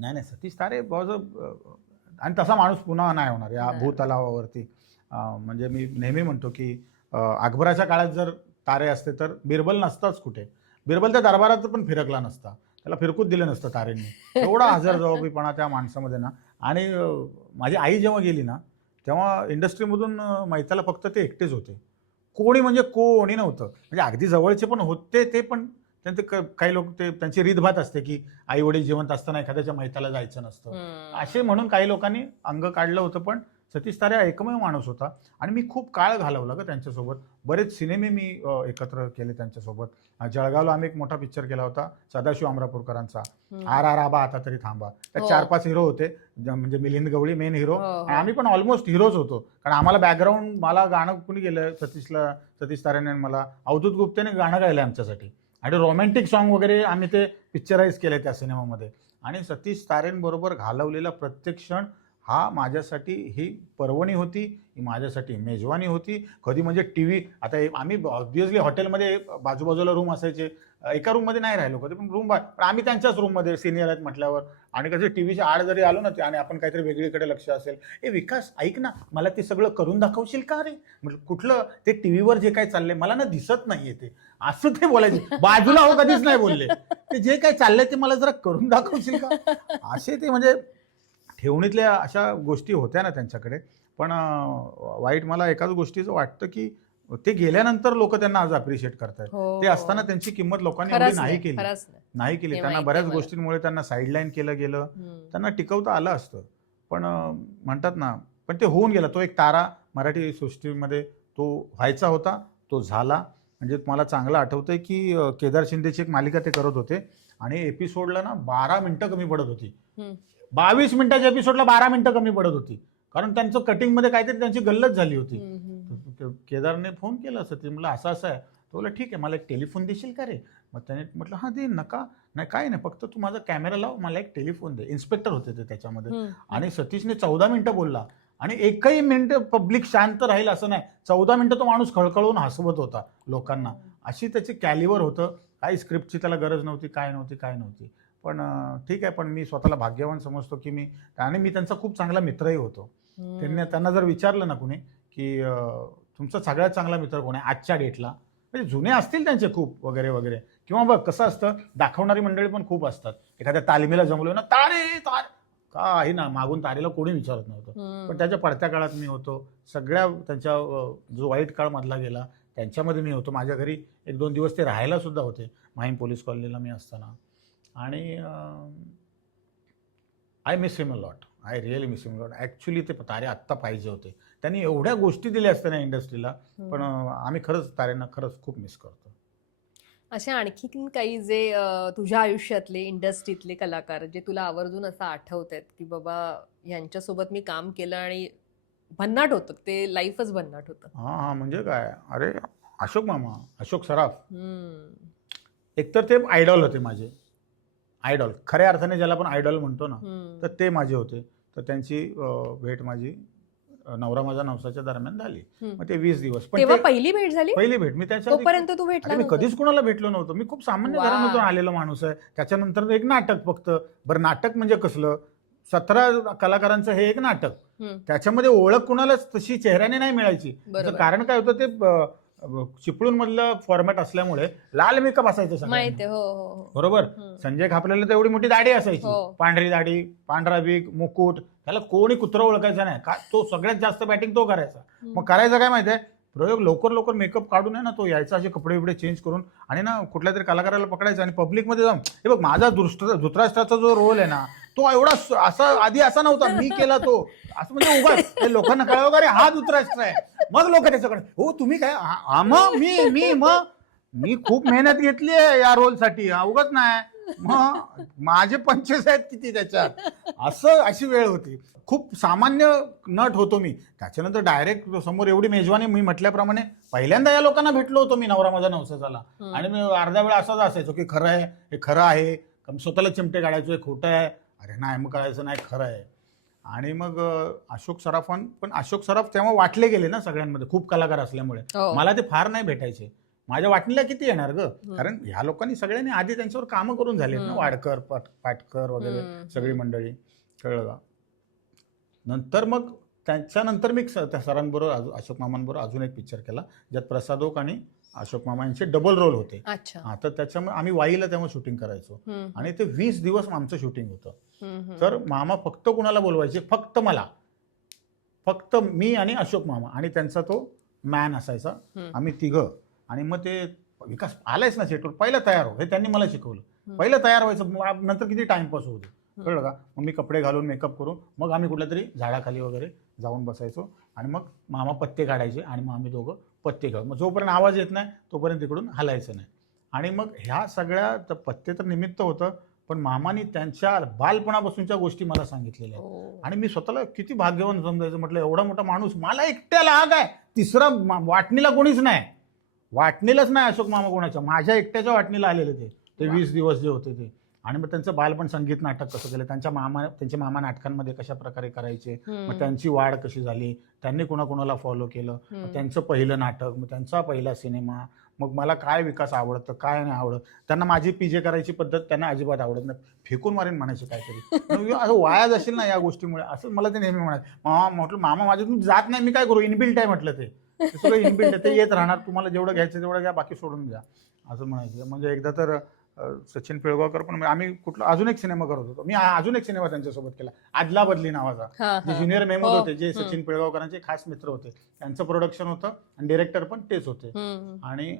नाही नाही, सतीश तारे वॉज आणि तसा माणूस पुन्हा नाही होणार या भूतलावावरती. म्हणजे मी नेहमी म्हणतो की अकबराच्या काळात जर तारे असते तर बिरबल नसताच कुठे. बिरबल त्या दरबारात पण फिरकला नसता, त्याला फिरकूच दिलं नसतं तारेंनी. एवढा हजरजबाबीपणा त्या माणसामध्ये ना. आणि माझी आई जेव्हा गेली ना तेव्हा इंडस्ट्रीमधून मैताला फक्त ते एकटेच होते. कोणी म्हणजे कोणी नव्हतं. म्हणजे अगदी जवळचे पण होते ते पण त्यांचे काही लोक ते त्यांची रीतभात असते की आई वडील जिवंत असताना एखाद्याच्या मैताला जायचं नसतं असे म्हणून काही लोकांनी अंग काढलं होतं. पण सतीश तारे हा एकमेव माणूस होता आणि मी खूप काळ घालवला ग त्यांच्यासोबत. बरेच सिनेमे मी एकत्र केले त्यांच्यासोबत. जळगावला आम्ही एक मोठा पिक्चर केला होता सदाशिव अमरापूरकरांचा, आर आर आबा आता तरी थांबा. त्यात 4-5 हिरो होते, म्हणजे मिलिंद गवळी मेन हिरो. आम्ही पण ऑलमोस्ट हिरोज होतो कारण आम्हाला बॅकग्राऊंड, मला गाणं कुणी गेलं सतीश तारेने मला अवधूत गुप्तेने गाणं गायलं आमच्यासाठी आणि रोमॅन्टिक सॉन्ग वगैरे आम्ही ते पिक्चराईज केले त्या सिनेमामध्ये. आणि सतीश तारेंबरोबर घालवलेला प्रत्येक क्षण हा माझ्यासाठी ही पर्वणी होती, ही माझ्यासाठी मेजवानी होती. कधी म्हणजे टी व्ही, आता आम्ही ऑब्व्हियसली हॉटेलमध्ये बाजूबाजूला रूम असायचे, एका रूममध्ये नाही राहिलो कधी, पण रूम पण आम्ही त्यांच्याच रूममध्ये सिनियर आहेत म्हटल्यावर. आणि कधी टी व्हीच्या आड जरी आलो ना ते आणि आपण काहीतरी वेगळीकडे लक्ष असेल, ए विकास ऐक ना, मला ते सगळं करून दाखवशील का रे. म्हटलं कुठलं, ते टी व्हीवर जे काय चाललंय मला ना दिसत नाहीये ते, असं ते बोलायचे. बाजूला हो कधीच नाही बोलले, ते जे काय चाललंय ते मला जरा करून दाखवशील का, असे ते म्हणजे ठेवणीतल्या अशा गोष्टी होत्या ना त्यांच्याकडे. पण वाईट मला एकाच गोष्टीचं वाटतं की ते गेल्यानंतर लोक त्यांना आज अप्रिशिएट करतायत. ते असताना त्यांची किंमत लोकांनी एवढी नाही केली. त्यांना बऱ्याच गोष्टींमुळे त्यांना साईडलाईन केलं गेलं, त्यांना टिकवता आलं असतं. पण म्हणतात ना, पण ते होऊन गेला. तो एक तारा मराठी सृष्टीमध्ये तो व्हायचा होता, तो झाला. म्हणजे मला चांगलं आठवतंय की केदार शिंदेची एक मालिका ते करत होते आणि एपिसोडला ना 12 मिनिटं कमी पडत होती. 22 मिनिटाच्या एपिसोडला 12 मिनिटं कमी पडत होती कारण त्यांचं कटिंगमध्ये काहीतरी त्यांची गल्लत झाली होती. केदारने फोन केला असं, ते म्हटलं असं असं आहे. तो बोला ठीक आहे, मला एक टेलिफोन देशील का रे. मग त्याने म्हटलं हां दे, नका नाही काय नाही, फक्त तू माझा कॅमेरा लाव, मला एक टेलिफोन दे. इन्स्पेक्टर होते ते त्याच्यामध्ये. आणि सतीशने 14 मिनिटं बोलला आणि एकही मिनिट पब्लिक शांत राहील असं नाही. 14 मिनिटं तो माणूस खळखळून हसवत होता लोकांना. अशी त्याची कॅलिवर होतं. काही स्क्रिप्टची त्याला गरज नव्हती, काय नव्हती. पण ठीक आहे, पण मी स्वतःला भाग्यवान समजतो की आणि मी त्यांचा खूप चांगला मित्रही होतो. त्यांना जर विचारलं ना कुणी की तुमचा सगळ्यात चांगला मित्र कोण आहे आजच्या डेटला, म्हणजे जुने असतील त्यांचे खूप वगैरे वगैरे, किंवा बघ कसं असतं दाखवणारी मंडळी पण खूप असतात. एखाद्या तालमीला जमलो ना, तारे का आहे ना, मागून तारेला कोणी विचारत नव्हतं. पण त्याच्या पडत्या काळात मी होतो. सगळ्या त्यांच्या जो वाईट काळ मधला गेला त्यांच्यामध्ये मी होतो. माझ्या घरी 1-2 दिवस ते राहायला सुद्धा होते माहीम पोलीस कॉलनीला मी असताना. आणि I miss him a lot, I really miss him lot. Actually ते तारे आत्ता पाहिजे होते. त्यांनी एवढ्या गोष्टी दिल्या असत्या ना इंडस्ट्रीला. पण आम्ही खरंच तारेंना खरंच खूप मिस करतो. अशा आणखी काही जे तुझ्या आयुष्यातले इंडस्ट्रीतले कलाकार जे तुला आवर्जून असं आठवत आहेत की बाबा यांच्यासोबत मी काम केलं आणि भन्नाट होतं, ते लाईफच भन्नाट होतं. हां म्हणजे काय, अरे अशोक मामा, अशोक सराफ, एकतर ते आयडॉल होते माझे. आयडॉल खऱ्या अर्थाने ज्याला आपण आयडॉल म्हणतो ना, तर ते माझे होते. तर त्यांची भेट माझी नवरा माझा नवसाच्या दरम्यान झाली. मग ते 20 दिवस. पण पहिली भेट झाली. पहिली भेट मी तोपर्यंत तू भेटला मी कधीच कोणाला भेटलो नव्हतो. मी खूप सामान्य घरामधून आलेलो माणूस आहे. त्याच्यानंतर एक नाटक, फक्त बरं नाटक म्हणजे कसलं, 17 कलाकारांचं हे एक नाटक. त्याच्यामध्ये ओळख कुणालाच तशी चेहऱ्याने नाही मिळायची. कारण काय होतं, ते चिपळूण मधलं फॉर्मॅट असल्यामुळे लाल मेकअप असायचं बरोबर. संजय खापलेला तर एवढी मोठी दाढी असायची, पांढरी दाढी, पांढरा विग, मुकुट, त्याला कोणी कुत्र ओळखायचं नाही. तो सगळ्यात जास्त बॅटिंग तो करायचा. मग करायचं काय माहितीये, प्रयोग लवकर मेकअप काढून आहे ना तो यायचा, असे कपडे बिपडे चेंज करून, आणि ना कुठल्या तरी कलाकाराला पकडायचा आणि पब्लिकमध्ये जाऊन, हे बघ माझा धृतराष्ट्राचा जो रोल आहे ना, तो एवढा असा आधी असा नव्हता, मी केला तो, असं म्हणजे उगाच लोकांना कळलं का रे हा धृतराष्ट्र आहे. मग लोक त्याच्याकडे, हो तुम्ही काय, मग मी खूप मेहनत घेतली आहे या रोलसाठी, उगाच नाही. मग माझे 25 आहेत किती त्याच्यात, अशी वेळ होती. खूप सामान्य नट होतो मी. त्याच्यानंतर डायरेक्ट समोर एवढी मेजवानी, मी म्हटल्याप्रमाणे पहिल्यांदा या लोकांना भेटलो होतो मी नवरा माझा नवसाला. आणि मी अर्धा वेळ असाच असायचो की खरं आहे, हे खरं आहे, स्वतःला चिमटे काढायचो, हे खोटं आहे, अरे नाही मग कळायचं नाही खरं आहे. आणि मग अशोक सराफ, पण अशोक सराफ तेव्हा वाटले गेले ना सगळ्यांमध्ये, खूप कलाकार असल्यामुळे मला ते फार नाही भेटायचे. माझ्या वाटणीला किती येणार ग? कारण ह्या लोकांनी सगळ्यांनी आधी त्यांच्यावर कामं करून झालेत ना, वाडकर, पाटकर वगैरे सगळी मंडळी, कळलं का? नंतर मग त्याच्यानंतर मी त्या सरांबरोबर अशोक मामांबरोबर अजून एक पिक्चर केला, ज्यात प्रसाद ओक आणि अशोक मामा यांचे डबल रोल होते. अच्छा. तर त्याच्यामुळे आम्ही वाईला तेव्हा शूटिंग करायचो आणि ते 20 दिवस आमचं शूटिंग होतं. तर मामा फक्त कुणाला बोलवायचे? फक्त मला, फक्त मी आणि अशोक मामा आणि त्यांचा तो मॅन असायचा, आम्ही तिघं. आणि मग ते विकास आलायच ना सेटवर, पहिलं तयार हो, हे त्यांनी मला शिकवलं. पहिलं तयार व्हायचं, नंतर किती टाइमपास होऊ दे, कळलं का? मग मी कपडे घालून मेकअप करून मग आम्ही कुठल्या तरी झाडाखाली वगैरे जाऊन बसायचो आणि मग मामा पत्ते काढायचे आणि मग आम्ही दोघं पत्ते खेळू. मग जोपर्यंत आवाज येत नाही तोपर्यंत तिकडून हलायचं नाही. आणि मग ह्या सगळ्या पत्ते तर निमित्त होतं, पण मामानी त्यांच्या बालपणापासूनच्या गोष्टी मला सांगितलेल्या आहेत. आणि मी स्वतःला किती भाग्यवान समजायचं. म्हटलं एवढा मोठा माणूस मला एकट्याला, हा काय तिसरा वाटणीला कोणीच नाही, वाटणीलाच नाही अशोक मामा कोणाच्या, माझ्या एकट्याच्या वाटणीला आलेले ते 20 दिवस जे होते ते. आणि मग त्यांचं बालपण संगीत नाटक कसं केलं, त्यांचे मामा नाटकांमध्ये कशा प्रकारे करायचे, मग त्यांची वाढ कशी झाली, त्यांनी कुणाकुणाला फॉलो केलं, त्यांचं पहिलं नाटक, मग त्यांचा पहिला सिनेमा, मग मला काय विकास आवडतं काय नाही आवडत. त्यांना माझी पीजे करायची पद्धत त्यांना अजिबात आवडत नाही, फेकून मारेन म्हणायचे काहीतरी, असं वाया जाशील ना या गोष्टीमुळे, असं मला ते नेहमी म्हणायचं. मामा म्हटलं मामा माझे तुम्ही जात नाही, मी काय करू, इनबिल्ट आहे म्हटलं, ते सगळं इनबिल्ट आहे, ते येत राहणार, तुम्हाला जेवढं घ्यायचं तेवढं घ्या, बाकी सोडून द्या, असं म्हणायचं. म्हणजे एकदा तर सचिन पिळगावकर पण, आम्ही कुठला अजून एक सिनेमा करत होतो, मी अजून एक सिनेमा त्यांच्यासोबत केला, आदला बदली नावाचा, जे ज्युनियर मेहमूद होते, जे सचिन पिळगावकरांचे खास मित्र होते, त्यांचं प्रोडक्शन होतं आणि डिरेक्टर पण तेच होते. आणि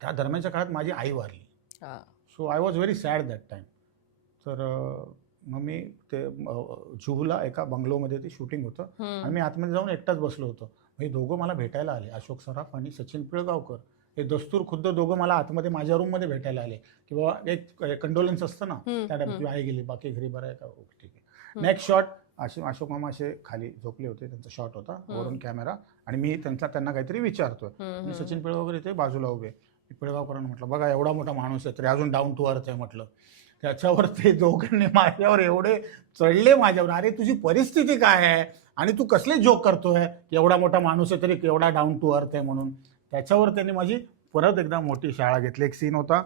त्या दरम्यानच्या काळात माझी आई वारली, so I was very sad that time. तर मग मी ते जुहूला एका बंगलोमध्ये ते शूटिंग होतं आणि मी आतमध्ये जाऊन एकटाच बसलो होतो. हे दोघं मला भेटायला आले, अशोक सराफ आणि सचिन पिळगावकर, हे दस्तूर खुद्द दोघं मला आतमध्ये माझ्या रूममध्ये भेटायला आले की बाबा एक कंडोलन्स असतं ना त्या टाइम, आई गेली बाकी घरी बरं आहे का, ठीक आहे. नेक्स्ट शॉट अशोक मामा असे खाली झोपले होते, त्यांचा शॉट होता, वरून कॅमेरा, आणि मी त्यांना काहीतरी विचारतोय आणि सचिन पिळगावकर इथे बाजूला उभे. पिळगावकरांना म्हटलं बघा एवढा मोठा माणूस आहे तरी अजून डाऊन टू अर्थ आहे म्हटलं. त्याच्यावर ते दोघांनी माझ्यावर एवढे चढले माझ्यावर, अरे तुझी परिस्थिती काय आहे आणि तू कसले जोक करतोय, एवढा मोठा माणूस आहे तरी एवढा डाऊन टू अर्थ आहे म्हणून. त्याच्यावर त्यांनी माझी परत एकदा मोठी शाळा घेतली. एक सीन होता,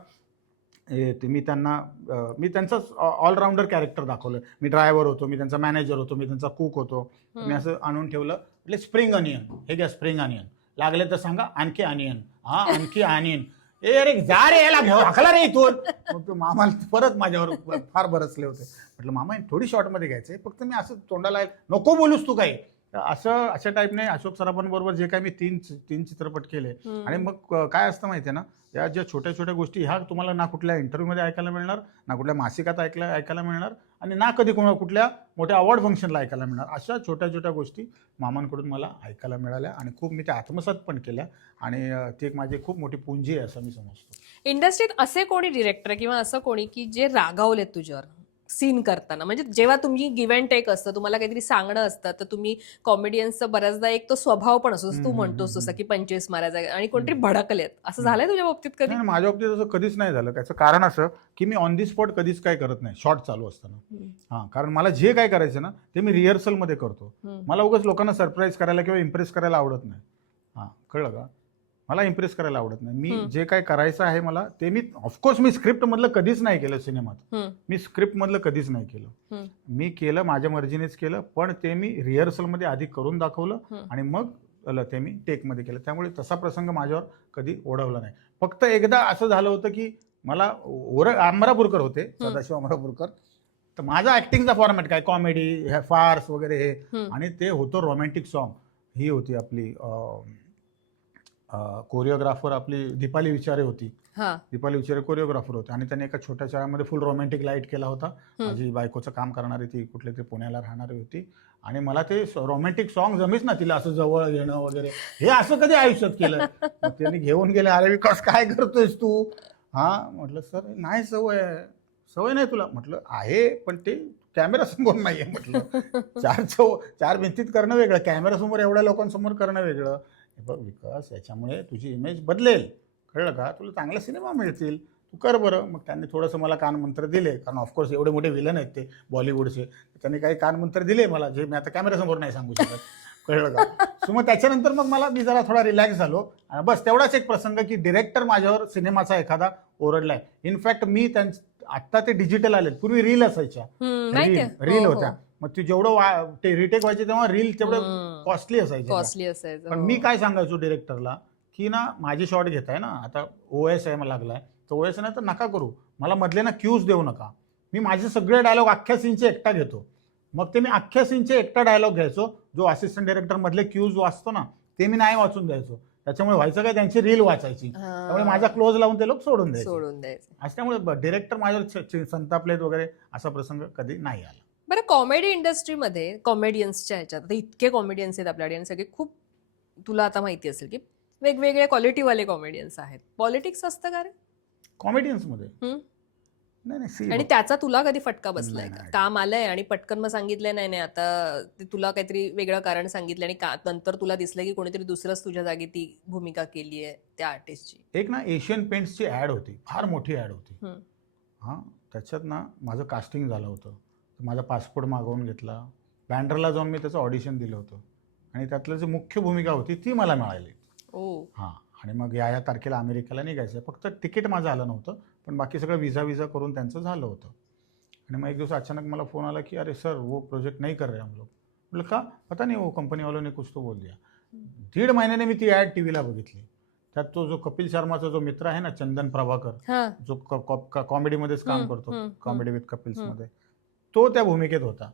मी त्यांचाच ऑलराऊंडर कॅरेक्टर दाखवलं. मी ड्रायव्हर होतो, मी त्यांचा मॅनेजर होतो, मी त्यांचा कुक होतो. मी असं आणून ठेवलं, म्हणजे स्प्रिंग अनियन, हे घ्या स्प्रिंग अनियन, लागले तर सांगा आणखी अनियन, हा आणखी अनियन, ए रे जा रे याला घेऊ हाकला रे इथून. मग तो मामा परत माझ्यावर फार बरसले होते. म्हटलं मामा थोडी शॉर्टमध्ये घ्यायचंय, फक्त मी असं तोंडाला नको बोलूस तू काही, असं अशा टाईपने अशोक सराफांबरोबर जे काय मी तीन चित्रपट केले. आणि मग काय असतं माहितीये ना, या ज्या छोट्या छोट्या गोष्टी ह्या तुम्हाला ना कुठल्या इंटरव्ह्यूमध्ये ऐकायला मिळणार, ना कुठल्या मासिकात ऐकायला मिळणार, आणि ना कधी कुठल्या मोठ्या अवॉर्ड फंक्शनला ऐकायला मिळणार. अशा छोट्या छोट्या गोष्टी मामांकडून मला ऐकायला मिळाल्या आणि खूप मी त्या आत्मसात पण केल्या, आणि ती एक माझी खूप मोठी पुंजी आहे असं मी समजतो. इंडस्ट्रीत असे कोणी डिरेक्टर किंवा असं कोणी की जे रागावलेत तुझ्यावर सीन करताना, म्हणजे जेव्हा तुम्ही गिव्ह अँड टेक असतं, तुम्हाला काहीतरी सांगणं असतं, तर तुम्ही कॉमेडियन्सचा बऱ्याचदा एक तो स्वभाव पण असतो, तू म्हणतोस तसं की 25 मारायचा, आणि कोणतरी भडकलेत, असं झालंय तुझ्या बाबतीत कधी? माझ्या बाबतीत असं कधीच नाही झालं. त्याचं कारण असं की मी ऑन दी स्पॉट कधीच काय करत नाही शॉर्ट चालू असताना. हा, कारण मला जे काय करायचं ना ते मी रिहर्सलमध्ये करतो. मला उगाच लोकांना सरप्राईज करायला किंवा इम्प्रेस करायला आवडत नाही. हा, कळलं का? मला इम्प्रेस करायला आवडत नाही. मी जे काय करायचं आहे मला ते, मी ऑफकोर्स मी स्क्रिप्ट मधलं कधीच नाही केलं सिनेमात, मी स्क्रिप्ट मधलं कधीच नाही केलं. मी केलं माझ्या मर्जीनेच केलं, पण ते मी रिहर्सलमध्ये आधी करून दाखवलं आणि मग ते मी टेकमध्ये केलं. त्यामुळे तसा प्रसंग माझ्यावर कधी ओढवला नाही. फक्त एकदा असं झालं होतं की मला अमरापूरकर होते, सदाशिव अमरापूरकर, तर माझा ऍक्टिंगचा फॉर्मॅट काय, कॉमेडी, फार्स वगैरे हे, आणि ते होतं रोमॅन्टिक सॉन्ग. ही होती आपली कोरिओग्राफर आपली दीपाली विचारे होती. दीपाली विचारे कोरिओग्राफर होते आणि त्यांनी एका छोट्या शाळेमध्ये फुल रोमॅन्टिक लाईट केला होता. माझी बायकोचं काम करणारी ती कुठल्या तरी पुण्याला राहणारी होती, आणि मला ते रोमॅन्टिक सॉन्ग जमीच ना तिला असं जवळ येणं वगैरे, हे असं कधी आयुष्यात केलं. मग त्यांनी घेऊन गेले, अरे विकास काय करतोयस तू? हा, म्हटलं सर नाही सवय नाही तुला. म्हटलं आहे, पण ते कॅमेरा समोर नाहीये. म्हटलं चार भिंतीत करणं वेगळं, कॅमेरा समोर एवढ्या लोकांसमोर करणं वेगळं. बघ विकास, याच्यामुळे तुझी इमेज बदलेल, कळलं का? तुला चांगले सिनेमा मिळतील, तू कर बरं. मग त्यांनी थोडंसं मला कानमंत्र दिले, कारण ऑफकोर्स एवढे मोठे विलन आहेत ते बॉलिवूडचे, त्यांनी काही कानमंत्र दिले मला, जे मी आता कॅमेरासमोर नाही सांगू शकत. कळलं का? सो मग त्याच्यानंतर मग मी जरा थोडा रिलॅक्स झालो. आणि बस तेवढाच एक प्रसंग की डिरेक्टर माझ्यावर सिनेमाचा एखादा ओरडलाय. इनफॅक्ट मी आता ते डिजिटल आलेत, पूर्वी रील असायच्या, माहितीये. रील हो, होत्या. हो. मग ते जेवढं ते रिटेक व्हायचे तेव्हा रील तेवढं कॉस्टली असायचे. कॉस्टली असायचं. पण मी काय सांगायचो डिरेक्टरला की ना माझी शॉट घेताय ना, आता OS आहे मला लागलाय, तर OS नाही तर नका करू, मला मधले ना क्यूज देऊ नका. मी माझे सगळे डायलॉग अख्ख्या सीनचे एकटा घेतो. मग ते मी अख्ख्या सीनचे एकटा डायलॉग घ्यायचो. जो असिस्टंट डायरेक्टर मधले क्यूज वाचतो ना ते मी नाही वाचून द्यायचो. त्याच्यामुळे व्हायचं काय, त्यांची रील वाचायची, त्यामुळे माझा क्लोज लावून ते लोक सोडून द्यायचे. त्यामुळे डिरेक्टर माझ्यावर संतापलेत वगैरे असा प्रसंग कधी नाही आला. बरं, कॉमेडी इंडस्ट्रीमध्ये कॉमेडियन्सच्या ह्याच्यात आता इतके कॉमेडियन्स आहेत आपल्याकडे आणि सगळे खूप, तुला आता माहिती असेल की वेगवेगळे क्वालिटीवाले कॉमेडियन्स आहेत. पॉलिटिक्स असतं का रे कॉमेडियन्स मध्ये? हम्म. नाही see, आणि त्याचा तुला कधी फटका बसलाय नाही, का? नाही. काम आलंय आणि पटकन मग सांगितलंय नाही नाही आता ते तुला काहीतरी वेगळं कारण सांगितलं आणि नंतर तुला दिसलं की कोणीतरी दुसरंच तुझ्या जागी ती भूमिका केली आहे त्या आर्टिस्टची. एक ना एशियन पेंट्सची ऍड होती, फार मोठी ऍड होती. हम्म. हां, त्याच्यात ना माझं कास्टिंग झालं होतं. माझा पासपोर्ट मागवून घेतला, बँड्राला जाऊन मी त्याचं ऑडिशन दिलं होतं आणि त्यातलं जी मुख्य भूमिका होती ती मला मिळाली. ओ. हां, आणि मग या तारखेला अमेरिकेला निघायचं. फक्त तिकीट माझं आलं नव्हतं, पण बाकी सगळं विजा करून त्यांचं झालं होतं. आणि मग एक दिवस अचानक मला फोन आला की अरे सर वो प्रोजेक्ट नहीं कर रहे हम लोग. म्हटलं का? पता नहीं वो कंपनी वालों ने कुछ तो बोल दिया. 1.5 महिन्याने मी ती ॲड टीव्हीला बघितली. त्यात तो जो कपिल शर्माचा जो मित्र आहे ना, चंदन प्रभाकर, हा. जो कॉमेडीमध्येच काम हम्म, करतो, हम्म, कॉमेडी विथ कपिल्समध्ये, तो त्या भूमिकेत होता.